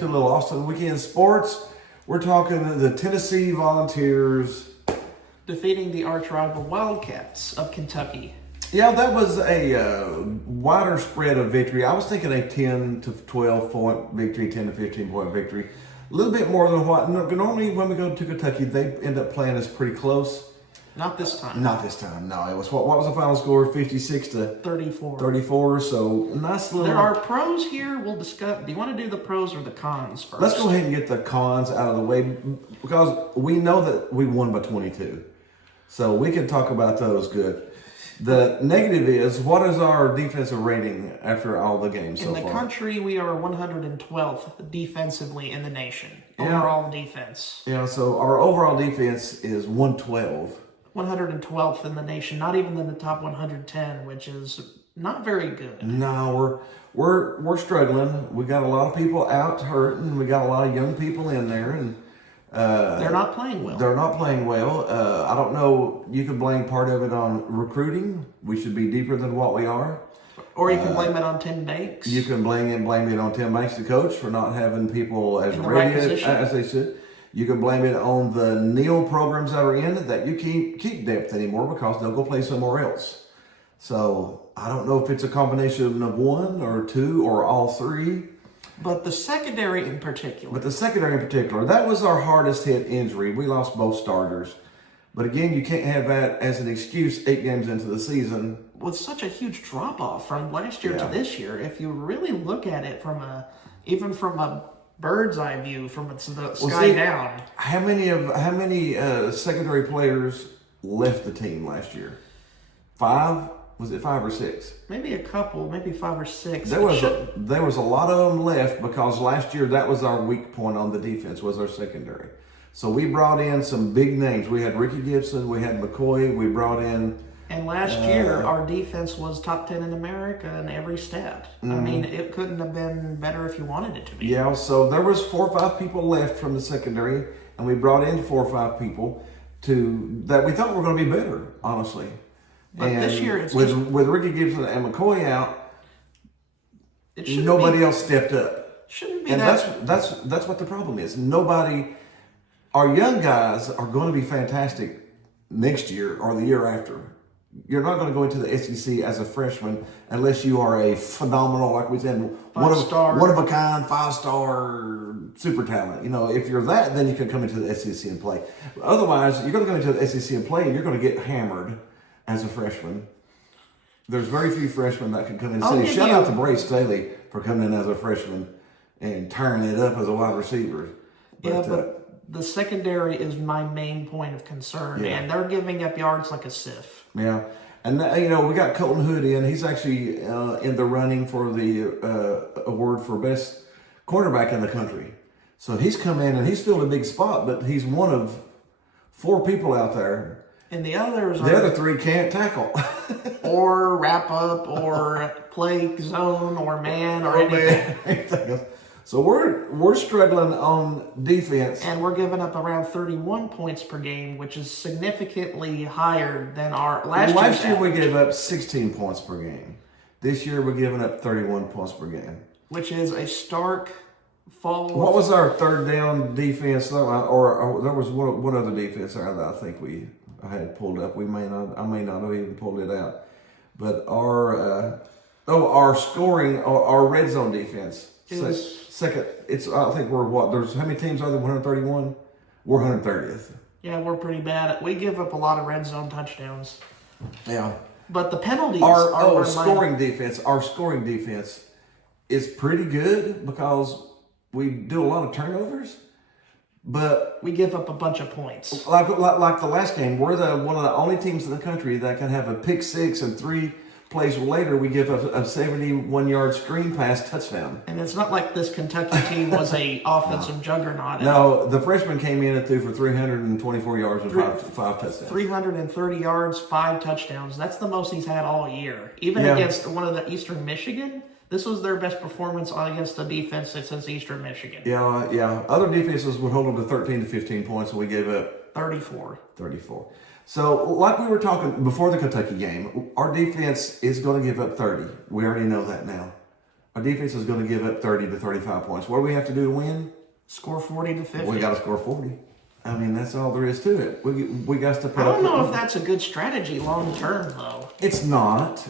into a little Austin Weekend Sports. We're talking the Tennessee Volunteers defeating the arch rival Wildcats of Kentucky. Yeah, that was a wider spread of victory. I was thinking a 10 to 12 point victory, 10 to 15 point victory. A little bit more than what normally when we go to Kentucky, they end up playing us pretty close. Not this time. Not this time. No, it was what was the final score? 56 to 34. 34. So nice little. There are pros here. We'll discuss. Do you want to do the pros or the cons first? Let's go ahead and get the cons out of the way because we know that we won by 22, so we can talk about those good. The negative is, what is our defensive rating after all the games so far? In the country, we are 112th defensively in the nation. Overall defense. Yeah, so our overall defense is 112. 112th in the nation, not even in the top 110, which is not very good. No, we're struggling. We got a lot of people out hurt, and we got a lot of young people in there, and they're not playing well. They're not playing well. I don't know. You can blame part of it on recruiting. We should be deeper than what we are. Or you can blame it on Tim Banks. You can blame it on Tim Banks, the coach, for not having people as ready as they should. You can blame it on the NEAL programs that are in that you can't keep depth anymore because they'll go play somewhere else. So I don't know if it's a combination of one or two or all three. But the secondary in particular. That was our hardest hit injury. We lost both starters. But again, you can't have that as an excuse 8 games into the season. With such a huge drop-off from last year to this year, if you really look at it even from a bird's eye view, from the sky down. How many secondary players left the team last year? 5? Was it 5 or 6? Maybe a couple, maybe 5 or 6. There was a lot of them left because last year that was our weak point on the defense, was our secondary. So we brought in some big names. We had Ricky Gibson, we had McCoy, we brought in... And last year, our defense was top 10 in America in every stat. Mm-hmm. I mean, it couldn't have been better if you wanted it to be. Yeah, so there was 4 or 5 people left from the secondary, and we brought in 4 or 5 people that we thought were going to be better, honestly. But this year, it's with Ricky Gibson and McCoy out, nobody else stepped up. Shouldn't be and that's what the problem is. Our young guys are going to be fantastic next year or the year after. You're not going to go into the SEC as a freshman unless you are a phenomenal, like we said, one of a kind, 5-star super talent. You know, if you're that, then you can come into the SEC and play. Otherwise, you're going to go into the SEC and play, and you're going to get hammered as a freshman. There's very few freshmen that can come in and say, shout out to Brace Staley for coming in as a freshman and turning it up as a wide receiver. But the secondary is my main point of concern, and they're giving up yards like a sieve. Yeah, and we got Colton Hood in. He's actually in the running for the award for best cornerback in the country. So he's come in and he's filled a big spot, but he's one of 4 people out there. And the others the other 3 can't tackle. or wrap up, or play zone, or man, or anything else. So we're struggling on defense. And we're giving up around 31 points per game, which is significantly higher than our last year. We gave up 16 points per game. This year we're giving up 31 points per game. Which is a stark fall. What was our third down defense? Or there was one other defense there that I think I had pulled up. I may not have even pulled it out. But our scoring, our red zone defense. Second, I think we're there's how many teams are there? 131? We're 130th. Yeah, we're pretty bad. We give up a lot of red zone touchdowns. Yeah. But the penalties our scoring defense is pretty good because we do a lot of turnovers, but we give up a bunch of points. Like the last game, we're one of the only teams in the country that can have a pick 6 and 3 plays later, we give a 71-yard screen pass touchdown. And it's not like this Kentucky team was a offensive juggernaut. No, the freshman came in and threw for 324 yards and 5 touchdowns. 330 yards, 5 touchdowns. That's the most he's had all year. Even against one of the Eastern Michigan, this was their best performance against the defense since Eastern Michigan. Yeah. Other defenses would hold them to 13 to 15 points, and we gave up 34. So, like we were talking before the Kentucky game, our defense is going to give up 30. We already know that now. our defense is going to give up 30 to 35 points. What do we have to do to win? Score 40 to 50. We got to score 40. I mean, that's all there is to it. We got to put I up. don't know if that's a good strategy long term, though. It's not.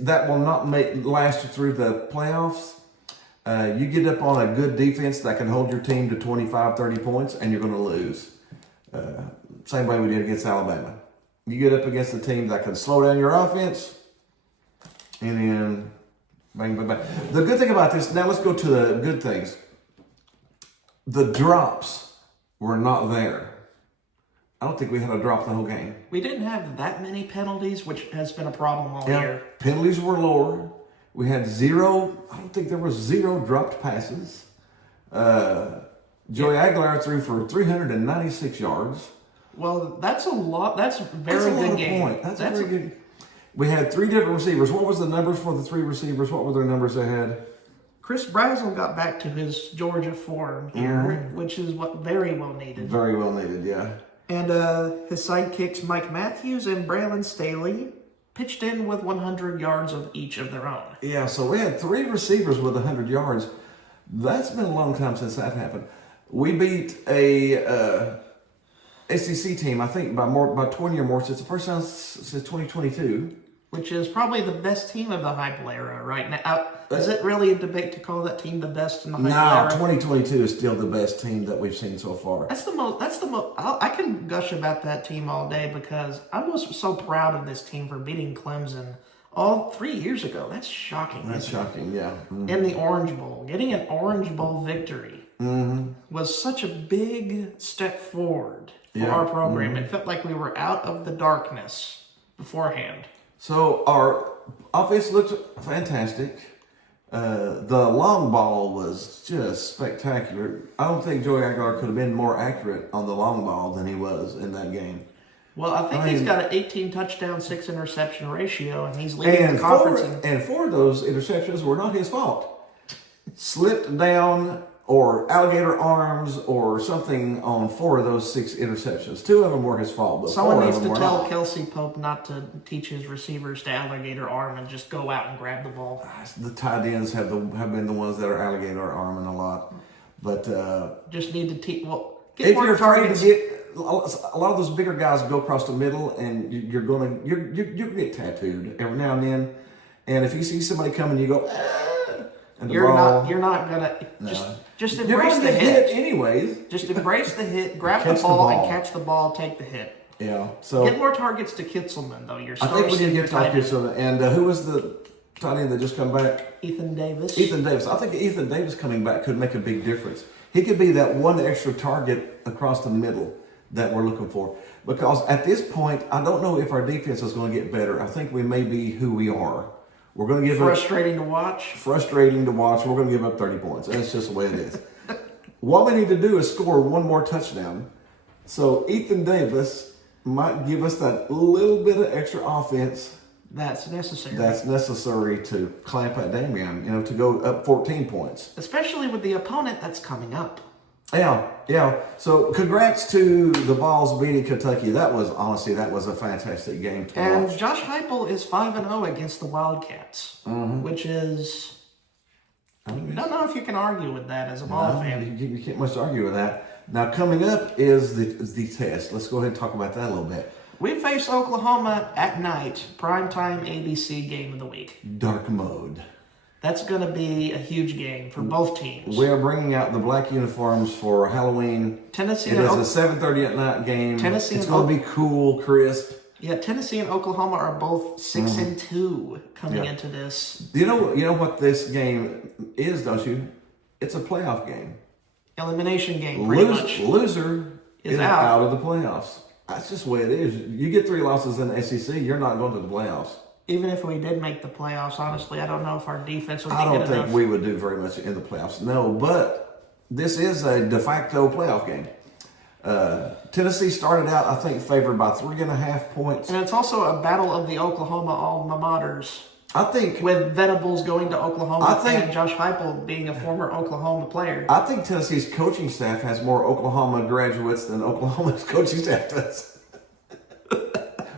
That will not last you through the playoffs. You get up on a good defense that can hold your team to 25, 30 points, and you're going to lose. Same way we did against Alabama. You get up against a team that can slow down your offense, and then bang, bang, bang. The good thing about this, now let's go to the good things. The drops were not there. I don't think we had a drop the whole game. We didn't have that many penalties, which has been a problem all year. Penalties were lower. We had zero. I don't think there was zero dropped passes. Joey Aguilar threw for 396 yards. Well, that's a lot. That's a very good game. That's a very good. We had 3 different receivers. What was the numbers for the 3 receivers? What were their numbers they had? Chris Brazel got back to his Georgia form here, which is what very well needed. Very well needed, yeah. And his sidekicks, Mike Matthews and Braylon Staley, pitched in with 100 yards of each of their own. Yeah, so we had 3 receivers with 100 yards. That's been a long time since that happened. We beat a SEC team, I think, by 20 or more. It's the first time since 2022. Which is probably the best team of the Heupel era right now. Is it really a debate to call that team the best in the Heupel era? No, 2022 is still the best team that we've seen so far. That's the most. I can gush about that team all day because I was so proud of this team for beating Clemson all 3 years ago. That's shocking. That's shocking, yeah. Mm-hmm. In the Orange Bowl, getting an Orange Bowl victory was such a big step forward for our program. It felt like we were out of the darkness beforehand. So our offense looked fantastic. The long ball was just spectacular. I don't think Joey Aguilar could have been more accurate on the long ball than he was in that game. Well, I think he's got an 18 touchdown, 6 interception ratio, and he's leading the conference. And 4 of those interceptions were not his fault. Slipped down or alligator arms or something on 4 of those 6 interceptions. 2 of them were his fault, but someone 4 needs of them to were tell not. Kelsey Pope not to teach his receivers to alligator arm and just go out and grab the ball. The tight ends have been the ones that are alligator arming a lot, but just need to teach. Well, if you're afraid to get a lot of those bigger guys go across the middle, and you're gonna get tattooed every now and then. And if you see somebody coming, you go. And you're not gonna just embrace the hit anyways. Just embrace the hit, grab the ball, and catch the ball, take the hit. Yeah. So get more targets to Kitzelman though. I think we did get targets to Kitzelman. And who was the tight end that just come back? Ethan Davis. I think Ethan Davis coming back could make a big difference. He could be that one extra target across the middle that we're looking for. Because at this point, I don't know if our defense is going to get better. I think we may be who we are. We're going to give frustrating to watch. Frustrating to watch. We're going to give up 30 points. That's just the way it is. What we need to do is score 1 more touchdown. So Ethan Davis might give us that little bit of extra offense. That's necessary. That's necessary to clamp that Damian, to go up 14 points. Especially with the opponent that's coming up. Yeah. So congrats to the Vols beating Kentucky. That was a fantastic game to watch. And Josh Heupel is 5-0 against the Wildcats, which is I don't know if you can argue with that as a Vol fan. You can't much argue with that. Now coming up is the test. Let's go ahead and talk about that a little bit. We face Oklahoma at night, primetime ABC game of the week. Dark mode. That's going to be a huge game for both teams. We are bringing out the black uniforms for Halloween. Tennessee. It is a 7:30 at night game. It's going to be cool, crisp. Yeah, Tennessee and Oklahoma are both 6-2 coming into this. You know what this game is, don't you? It's a playoff game. Elimination game, pretty much. Loser is out of the playoffs. That's just the way it is. You get 3 losses in the SEC, you're not going to the playoffs. Even if we did make the playoffs, honestly, I don't know if our defense would be good enough. I don't think we would do very much in the playoffs. No, but this is a de facto playoff game. Tennessee started out, I think, favored by 3.5 points. And it's also a battle of the Oklahoma alma maters. I think with Venables going to Oklahoma and Josh Heupel being a former Oklahoma player. I think Tennessee's coaching staff has more Oklahoma graduates than Oklahoma's coaching staff does.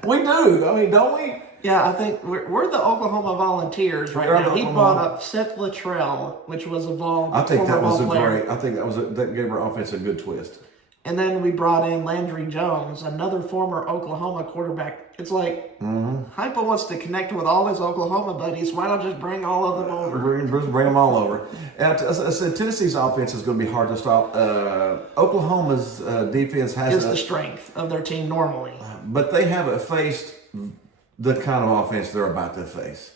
We do. I mean, don't we? Yeah, I think we're the Oklahoma Volunteers right now. He Oklahoma. brought up Seth Luttrell, which was a I think that was player. great. I think that gave our offense a good twist. And then we brought in Landry Jones, another former Oklahoma quarterback. It's like Hypo wants to connect with all his Oklahoma buddies. Why not just bring all of them over? Bring them all over. And I said Tennessee's offense is going to be hard to stop. Oklahoma's defense is the strength of their team normally, but they haven't faced the kind of offense they're about to face.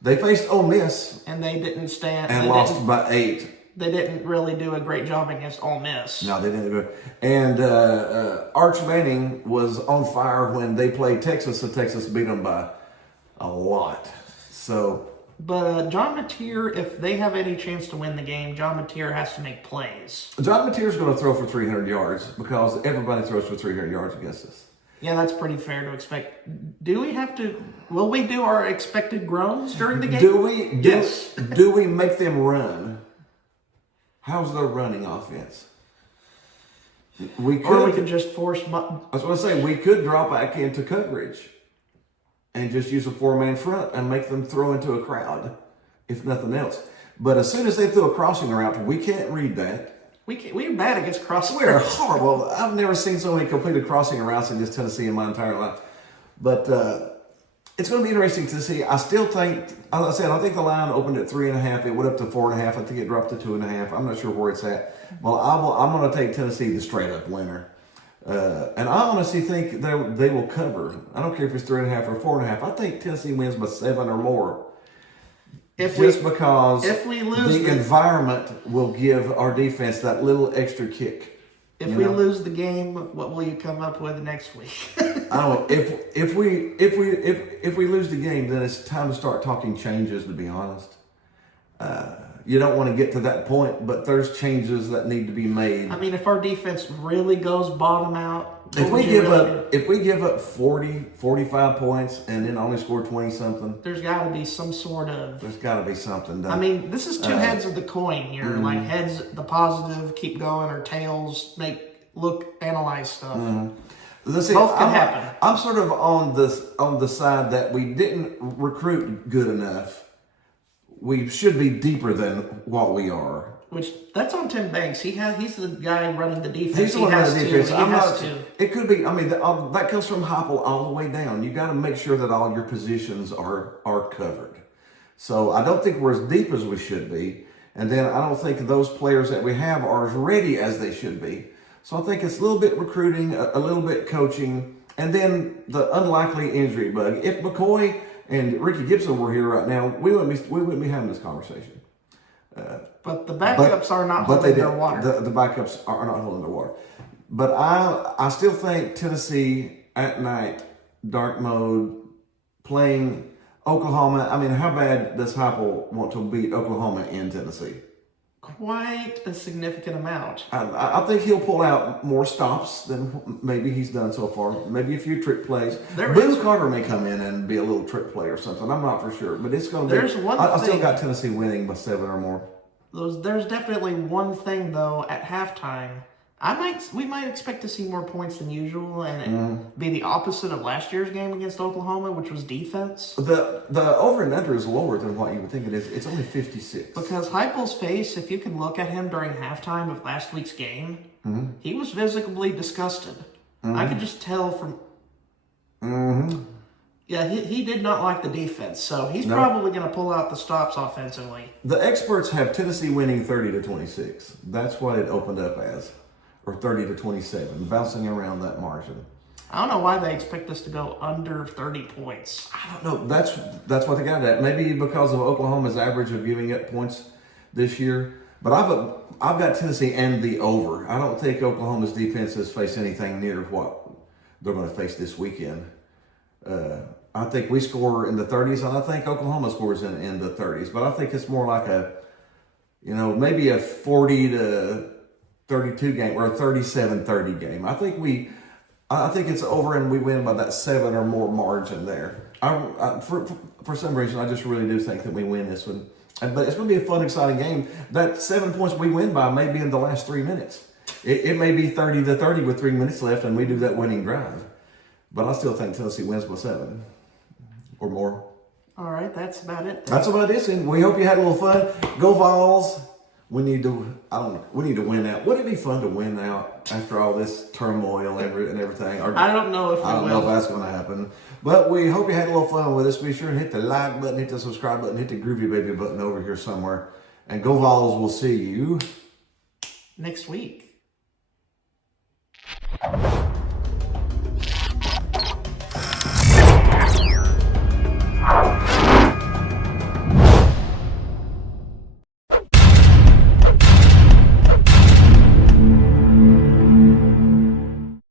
They faced Ole Miss and they didn't stand and lost by 8. They didn't really do a great job against Ole Miss. No, they didn't do it. And Arch Manning was on fire when they played Texas, so Texas beat them by a lot. So, but John Mateer, if they have any chance to win the game, John Mateer has to make plays. John Mateer's going to throw for 300 yards because everybody throws for 300 yards against us. Yeah, that's pretty fair to expect. Will we do our expected groans during the game? Yes. Do we make them run? How's their running offense? We could just force. I was going to say, we could drop back into coverage and just use a 4-man front and make them throw into a crowd, if nothing else. But as soon as they throw a crossing route, we can't read that. We're bad against crossing. We're horrible. I've never seen so many completed crossing routes in this Tennessee in my entire life. But it's going to be interesting to see. I still think, as I said, I think the line opened at 3.5. It went up to 4.5. I think it dropped to 2.5. I'm not sure where it's at. Well, I'm going to take Tennessee the straight up winner. And I honestly think they will cover. I don't care if it's 3.5 or 4.5. I think Tennessee wins by 7 or more. Because if we lose the environment will give our defense that little extra kick. If we lose the game, what will you come up with next week? I don't know. If we lose the game, then it's time to start talking changes. To be honest, you don't want to get to that point, but there's changes that need to be made. I mean, if our defense really goes bottom out, if we give up 40, 45 points and then only score 20 something, there's got to be some sort of. There's got to be something done. I mean, this is two heads of the coin here. Mm-hmm. Like heads, the positive, keep going, or tails, analyze stuff. Mm-hmm. Listen, both can happen. I'm sort of on the side that we didn't recruit good enough. We should be deeper than what we are. Which that's on Tim Banks. He's the guy running the defense. He's the one running the defense. He has to. It could be. I mean, that comes from Heupel all the way down. You got to make sure that all your positions are covered. So I don't think we're as deep as we should be, and then I don't think those players that we have are as ready as they should be. So I think it's a little bit recruiting, a little bit coaching, and then the unlikely injury bug. If McCoy and Ricky Gibson were here right now, we wouldn't be having this conversation. But the backups are not holding their water. The backups are not holding their water. But I still think Tennessee at night, dark mode, playing Oklahoma. I mean, how bad does Heupel want to beat Oklahoma in Tennessee? Quite a significant amount. I think he'll pull out more stops than maybe he's done so far. Maybe a few trick plays. Boone Carter may come in and be a little trick play or something. I'm not for sure. But it's going to be... I still got Tennessee winning by 7 or more. There's definitely one thing, though, at halftime. We might expect to see more points than usual, and it be the opposite of last year's game against Oklahoma, which was defense. The over and under is lower than what you would think it is. It's only 56. Because Heupel's face, if you can look at him during halftime of last week's game, he was visibly disgusted. I could just tell from... Yeah, he did not like the defense, so he's probably going to pull out the stops offensively. The experts have Tennessee winning 30-26. That's what it opened up as. Or 30-27, bouncing around that margin. I don't know why they expect us to go under 30 points. I don't know. That's what they got at. Maybe because of Oklahoma's average of giving up points this year. But I've got Tennessee and the over. I don't think Oklahoma's defenses face anything near what they're going to face this weekend. I think we score in the 30s, and I think Oklahoma scores in the 30s. But I think it's more like maybe a 40-32 game or a 37-30 game. I think it's over, and we win by that 7 or more margin there. For some reason, I just really do think that we win this one. But it's going to be a fun, exciting game. That 7 points we win by may be in the last 3 minutes. It may be 30-30 with 3 minutes left, and we do that winning drive. But I still think Tennessee wins by 7. or more. All right, that's about it. That's about it. And we hope you had a little fun. Go Vols. We need to win out. Would it be fun to win out after all this turmoil and everything? Or, I don't know if I don't know if that's going to happen. But we hope you had a little fun with us. Be sure and hit the like button, hit the subscribe button, hit the groovy baby button over here somewhere. And Go Vols. We'll see you next week.